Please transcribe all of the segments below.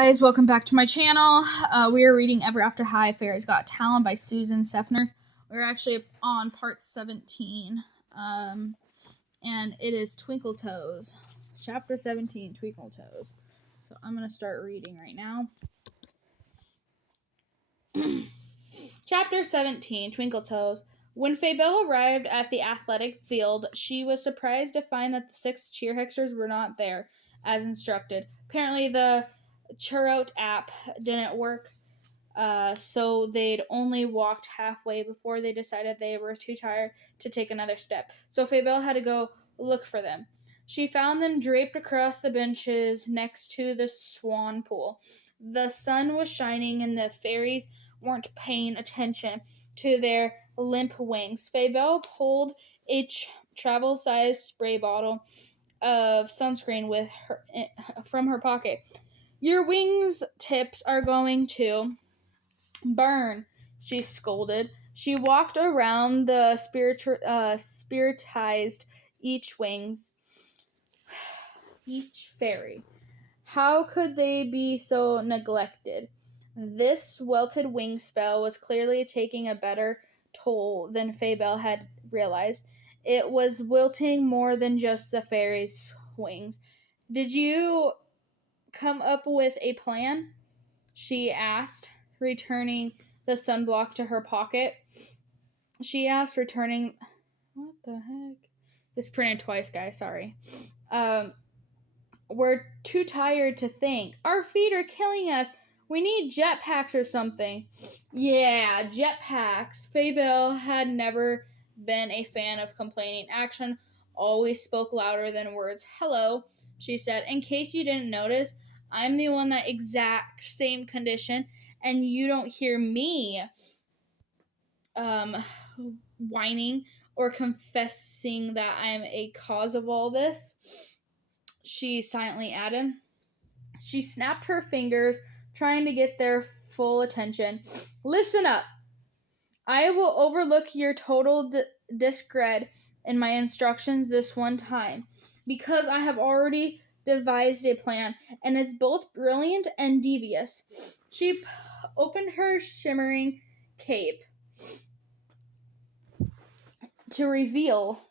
Guys, welcome back to my channel. We are reading Ever After High, Fairies Got Talent by Susanne Selfors. We're actually on part 17, and it is Twinkle Toes. Chapter 17, Twinkle Toes. So I'm going to start reading right now. Chapter 17, Twinkle Toes. When Fabelle arrived at the athletic field, she was surprised to find that the 6 cheerhexers were not there, as instructed. Apparently the Churrote app didn't work, so they'd only walked halfway before they decided they were too tired to take another step. So Fabelle had to go look for them. She found them draped across the benches next to the swan pool. The sun was shining and the fairies weren't paying attention to their limp wings. Fabelle pulled a travel-sized spray bottle of sunscreen from her pocket. Your wings tips are going to burn, she scolded. She walked around the spiritized each fairy. How could they be so neglected? This welted wing spell was clearly taking a better toll than Fabelle had realized. It was wilting more than just the fairies' wings. Did you come up with a plan? She asked, returning the sunblock to her pocket. What the heck? It's printed twice, guys, sorry. We're too tired to think. Our feet are killing us. We need jetpacks or something. Yeah, jetpacks. Fabelle had never been a fan of complaining. Action always spoke louder than words. Hello, she said. In case you didn't notice, I'm the one that exact same condition, and you don't hear me whining or confessing that I'm a cause of all this, she silently added. She snapped her fingers, trying to get their full attention. Listen up. I will overlook your total discred in my instructions this one time, because I have already devised a plan, and it's both brilliant and devious. She opened her shimmering cape to reveal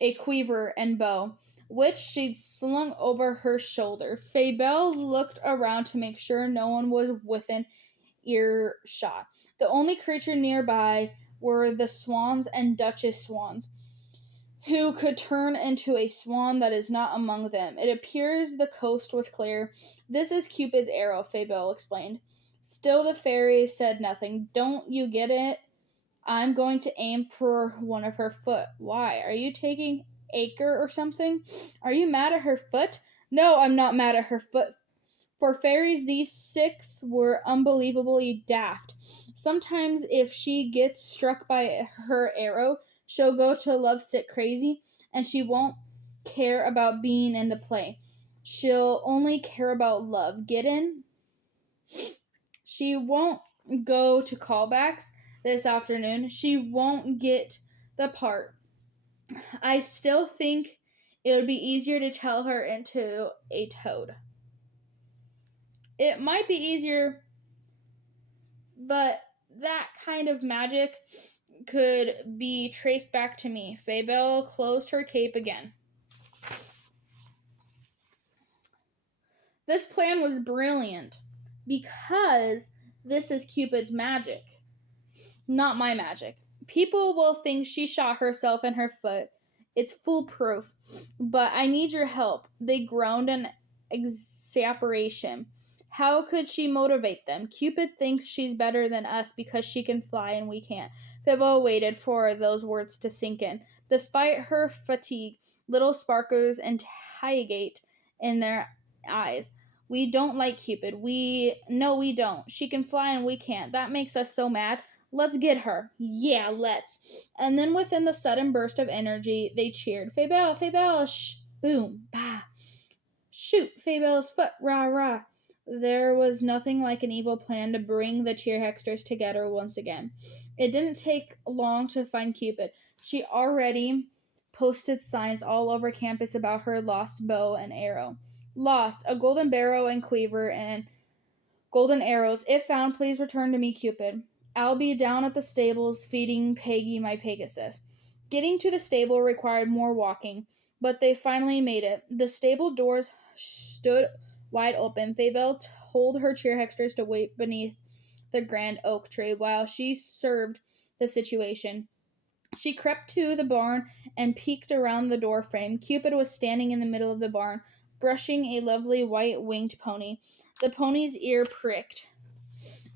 a quiver and bow, which she'd slung over her shoulder. Fabelle looked around to make sure no one was within earshot. The only creature nearby were the swans and Duchess swans. Who could turn into a swan that is not among them? It appears the coast was clear. This is Cupid's arrow, Fabelle explained. Still the fairies said nothing. Don't you get it? I'm going to aim for one of her foot. Why? Are you taking acre or something? Are you mad at her foot? No, I'm not mad at her foot. For fairies, these 6 were unbelievably daft. Sometimes if she gets struck by her arrow, she'll go to lovesick crazy, and she won't care about being in the play. She'll only care about love. Get in? She won't go to callbacks this afternoon. She won't get the part. I still think it would be easier to tell her into a toad. It might be easier, but that kind of magic could be traced back to me. Fabelle closed her cape again. This plan was brilliant because this is Cupid's magic, not my magic. People will think she shot herself in her foot. It's foolproof, but I need your help. They groaned in exasperation. How could she motivate them? Cupid thinks she's better than us because she can fly and we can't. Fabelle waited for those words to sink in. Despite her fatigue, little sparkles interrogate in their eyes. We don't like Cupid. No, we don't. She can fly and we can't. That makes us so mad. Let's get her. Yeah, let's. And then within the sudden burst of energy, they cheered. Fabelle, Fabelle, shh, boom, bah. Shoot, Fabelle's foot, rah, rah. There was nothing like an evil plan to bring the cheerhexters together once again. It didn't take long to find Cupid. She already posted signs all over campus about her lost bow and arrow. Lost, a golden barrow and quiver, and Golden arrows. If found, please return to me, Cupid. I'll be down at the stables feeding Peggy my Pegasus. Getting to the stable required more walking, but they finally made it. The stable doors stood wide open. Fabel told her cheerhexters to wait beneath the grand oak tree while she served the situation. She crept to the barn and peeked around the door frame. Cupid was standing in the middle of the barn, brushing a lovely white winged pony. The pony's ear pricked,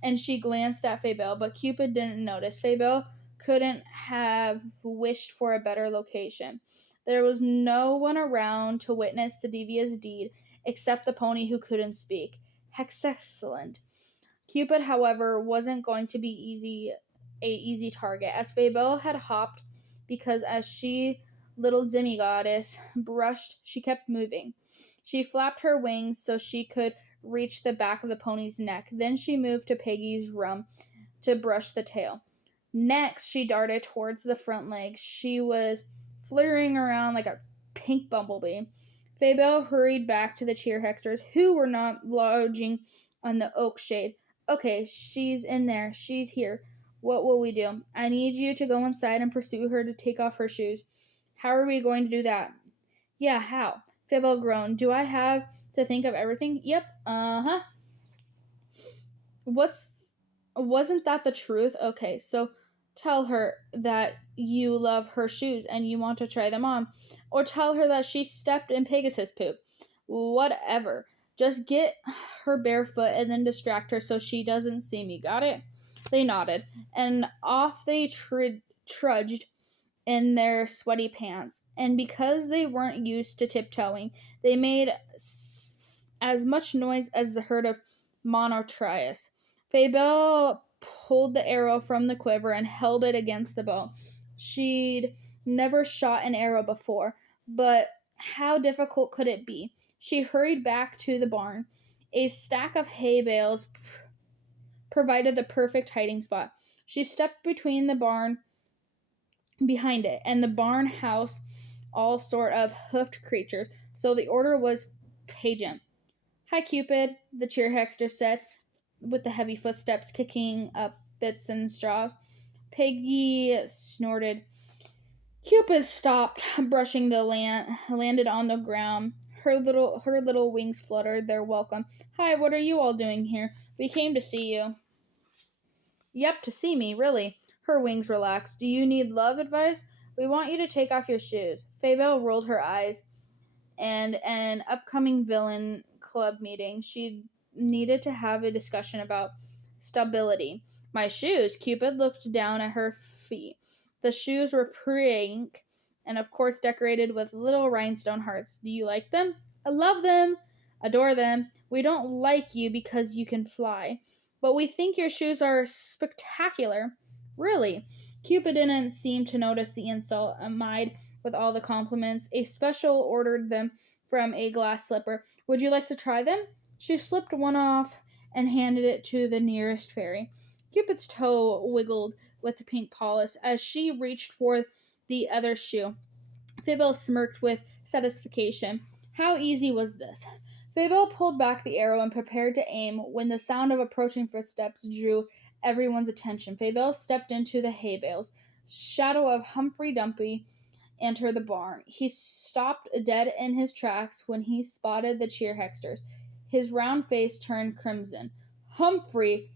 and she glanced at Fabel, but Cupid didn't notice. Fabel couldn't have wished for a better location. There was no one around to witness the devious deed except the pony who couldn't speak. Excellent. Cupid, however, wasn't going to be easy target, as Fabel had hopped because as she little demigoddess brushed, she kept moving. She flapped her wings so she could reach the back of the pony's neck. Then she moved to Peggy's rump to brush the tail. Next, she darted towards the front legs. She was flirting around like a pink bumblebee. Fabel hurried back to the cheerhexters, who were not lodging on the oak shade. Okay, she's in there. She's here. What will we do? I need you to go inside and pursue her to take off her shoes. How are we going to do that? Yeah, how? Fabel groaned. Do I have to think of everything? Yep. Uh-huh. What's Wasn't that the truth? Okay, so tell her that you love her shoes and you want to try them on, or tell her that she stepped in Pegasus poop. Whatever. Just get her barefoot and then distract her so she doesn't see me. Got it? They nodded, and off they trudged in their sweaty pants. And because they weren't used to tiptoeing, they made as much noise as the herd of Monotrias. Fabel pulled the arrow from the quiver and held it against the bow. She'd never shot an arrow before, but how difficult could it be? She hurried back to the barn. A stack of hay bales provided the perfect hiding spot. She stepped between the barn behind it and the barn house, all sort of hoofed creatures, so the order was pageant. Hi, Cupid, the cheerhexter said, with the heavy footsteps kicking up bits and straws. Peggy snorted. Cupid stopped, brushing the landed on the ground. Her little wings fluttered their welcome. Hi, what are you all doing here? We came to see you. Yep, to see me, really. Her wings relaxed. Do you need love advice? We want you to take off your shoes. Fabel rolled her eyes, and an upcoming villain club meeting. She needed to have a discussion about stability. My shoes. Cupid looked down at her feet. The shoes were pink and, of course, decorated with little rhinestone hearts. Do you like them? I love them. Adore them. We don't like you because you can fly, but we think your shoes are spectacular. Really? Cupid didn't seem to notice the insult, amid with all the compliments. A special ordered them from a glass slipper. Would you like to try them? She slipped one off and handed it to the nearest fairy. Cupid's toe wiggled with the pink polish as she reached for the other shoe. Fabel smirked with satisfaction. How easy was this? Fabel pulled back the arrow and prepared to aim when the sound of approaching footsteps drew everyone's attention. Fabel stepped into the hay bales. Shadow of Humphrey Dumpy entered the barn. He stopped dead in his tracks when he spotted the cheerhexters. His round face turned crimson. Humphrey,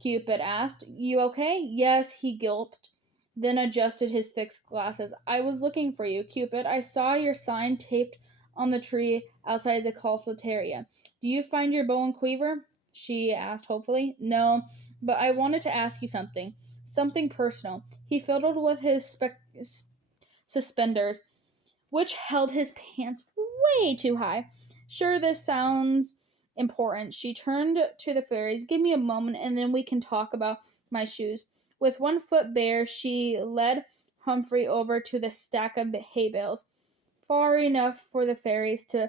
Cupid asked, you okay? Yes, he gulped, then adjusted his thick glasses. I was looking for you, Cupid. I saw your sign taped on the tree outside the consultaria. Do you find your bow and quiver? She asked hopefully. No, but I wanted to ask you something. Something personal. He fiddled with his suspenders, which held his pants way too high. Sure, this sounds important. She turned to the fairies. Give me a moment and then we can talk about my shoes. With one foot bare, she led Humphrey over to the stack of hay bales, far enough for the fairies to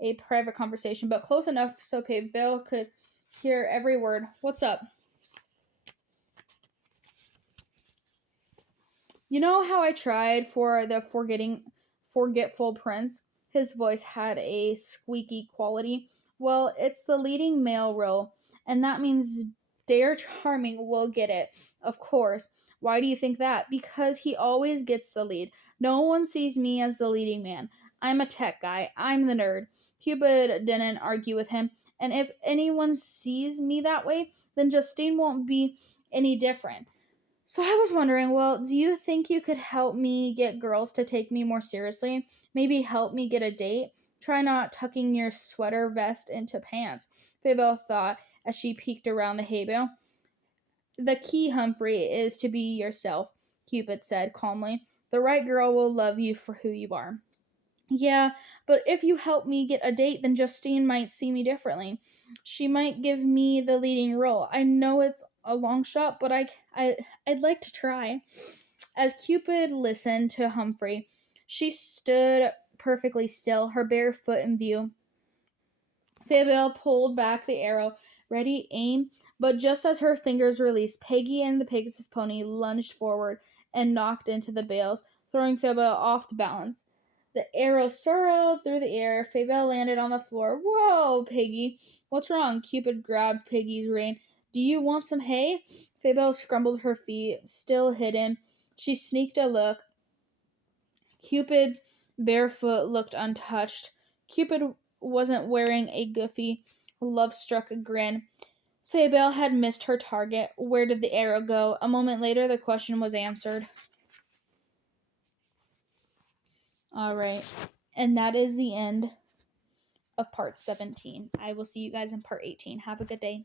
a private conversation, but close enough so Pavel could hear every word. What's up? You know how I tried for the forgetful prince? His voice had a squeaky quality. Well, it's the leading male role. And that means Dare Charming will get it. Of course. Why do you think that? Because he always gets the lead. No one sees me as the leading man. I'm a tech guy. I'm the nerd. Cupid didn't argue with him. And if anyone sees me that way, then Justine won't be any different. So I was wondering, well, do you think you could help me get girls to take me more seriously? Maybe help me get a date? Try not tucking your sweater vest into pants, Fabel thought as she peeked around the hay bale. The key, Humphrey, is to be yourself, Cupid said calmly. The right girl will love you for who you are. Yeah, but if you help me get a date, then Justine might see me differently. She might give me the leading role. I know it's a long shot, but I'd like to try. As Cupid listened to Humphrey, she stood perfectly still, her bare foot in view. Fabel pulled back the arrow, ready, aim, but just as her fingers released, Peggy and the Pegasus pony lunged forward and knocked into the bales, throwing Fabel off the balance. The arrow soared through the air. Fabel landed on the floor. Whoa, Peggy! What's wrong? Cupid grabbed Peggy's rein. Do you want some hay? Fabel scrambled her feet, still hidden. She sneaked a look. Cupid's bare foot looked untouched. Cupid wasn't wearing a goofy, love-struck grin. Fabel had missed her target. Where did the arrow go? A moment later, the question was answered. All right. And that is the end of part 17. I will see you guys in part 18. Have a good day.